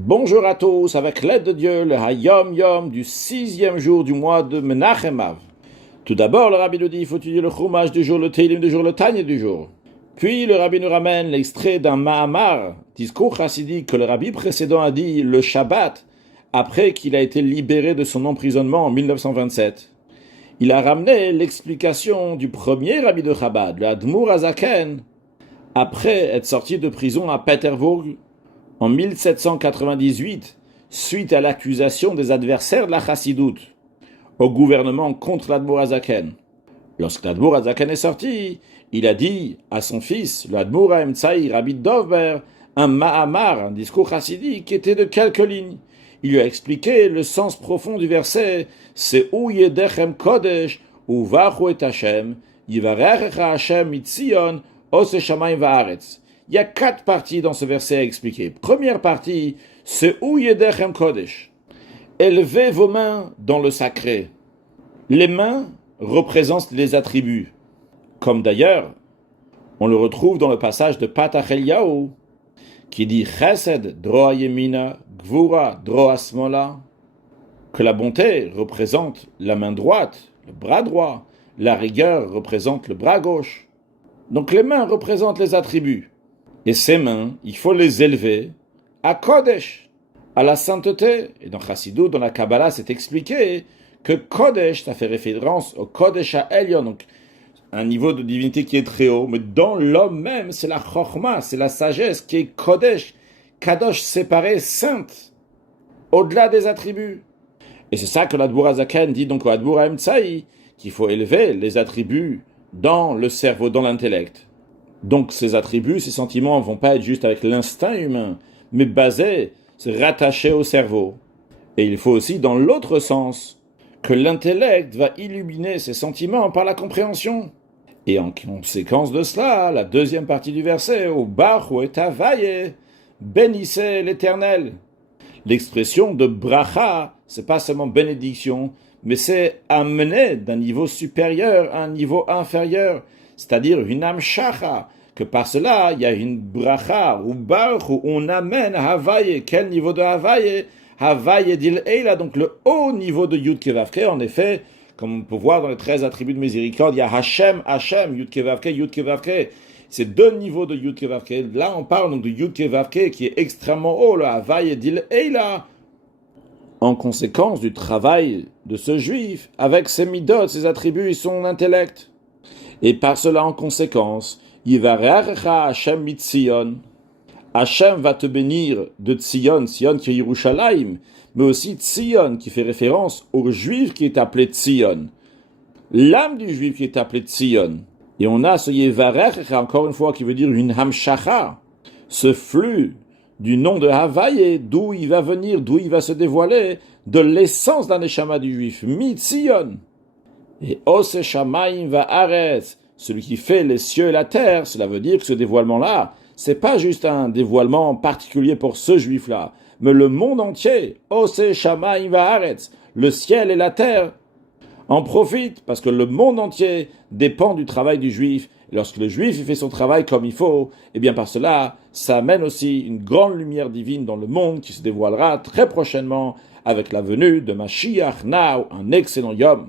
Bonjour à tous, avec l'aide de Dieu, le Hayom Yom du 6e jour du mois de Menachem Av. Tout d'abord, le rabbi nous dit, il faut étudier le Chumash du jour, le Teilim du jour, le Tanya du jour. Puis le rabbi nous ramène l'extrait d'un Mahamar, discours chassidique que le rabbi précédent a dit le Shabbat, après qu'il a été libéré de son emprisonnement en 1927. Il a ramené l'explication du premier rabbi de Chabad, le Admour Azaken, après être sorti de prison à Pétersbourg en 1798, suite à l'accusation des adversaires de la Chassidoute au gouvernement contre l'Admour Azaken. Lorsque l'Admour Azaken est sorti, il a dit à son fils, l'Admour Haemtsaï Rabbi Dovber, un Mahamar, un discours chassidique qui était de quelques lignes. Il lui a expliqué le sens profond du verset « C'est ou yedechem kodesh, ou vachu et Hashem, yivarechecha Hashem mitzion, ose shamayim va'aretz » Il y a 4 parties dans ce verset à expliquer. Première partie, c'est où Yedechem Kodesh. Élevez vos mains dans le sacré. Les mains représentent les attributs. Comme d'ailleurs, on le retrouve dans le passage de Patach Eliyahu, qui dit Chesed droa yemina, Gvura droa smola, que la bonté représente la main droite, le bras droit, la rigueur représente le bras gauche. Donc les mains représentent les attributs. Et ces mains, il faut les élever à Kodesh, à la sainteté. Et dans Chassidut, dans la Kabbalah, c'est expliqué que Kodesh, ça fait référence au Kodesh à Elion, donc un niveau de divinité qui est très haut. Mais dans l'homme même, c'est la Chokhmah, c'est la sagesse qui est Kodesh, Kadosh séparé, sainte, au-delà des attributs. Et c'est ça que l'Admour Azaken dit donc au Admour Haemtsaï, qu'il faut élever les attributs dans le cerveau, dans l'intellect. Donc ces attributs, ces sentiments ne vont pas être juste avec l'instinct humain, mais basés, c'est rattaché au cerveau. Et il faut aussi, dans l'autre sens, que l'intellect va illuminer ces sentiments par la compréhension. Et en conséquence de cela, la deuxième partie du verset, au Baruch et Havaye, bénissez l'Éternel. L'expression de bracha, c'est pas seulement bénédiction, mais c'est amener d'un niveau supérieur à un niveau inférieur. C'est-à-dire une amshacha, que par cela, il y a une bracha, ou baruch, où on amène Havaye. Quel niveau de Havaye? Havaye dil Eila, donc le haut niveau de Yud Kevavke. En effet, comme on peut voir dans les 13 attributs de miséricorde, il y a Hashem, Hashem, Yud Kevavke, Yud Kevavke. C'est 2 niveaux de Yud Kevavke. Là, on parle donc de Yud Kevavke qui est extrêmement haut, le Havaye dil Eila. En conséquence du travail de ce juif, avec ses midot, ses attributs et son intellect. Et par cela, en conséquence, Yivarechecha Hashem mitzion. Hashem va te bénir de Tzion, Tzion qui est Yerushalayim, mais aussi Tzion qui fait référence au juif qui est appelé Tzion. L'âme du juif qui est appelé Tzion. Et on a ce Yivarechecha, encore une fois, qui veut dire une hamshacha, ce flux du nom de Havaye, d'où il va venir, d'où il va se dévoiler, de l'essence d'un neshama du juif, mitzion. Et Ose Shamayim va'aretz, celui qui fait les cieux et la terre, cela veut dire que ce dévoilement-là, c'est pas juste un dévoilement particulier pour ce juif-là, mais le monde entier, Ose Shamayim va'aretz, le ciel et la terre, en profitent parce que le monde entier dépend du travail du juif. Et lorsque le juif fait son travail comme il faut, et bien par cela, ça amène aussi une grande lumière divine dans le monde qui se dévoilera très prochainement avec la venue de Mashiach Now, un excellent Yom.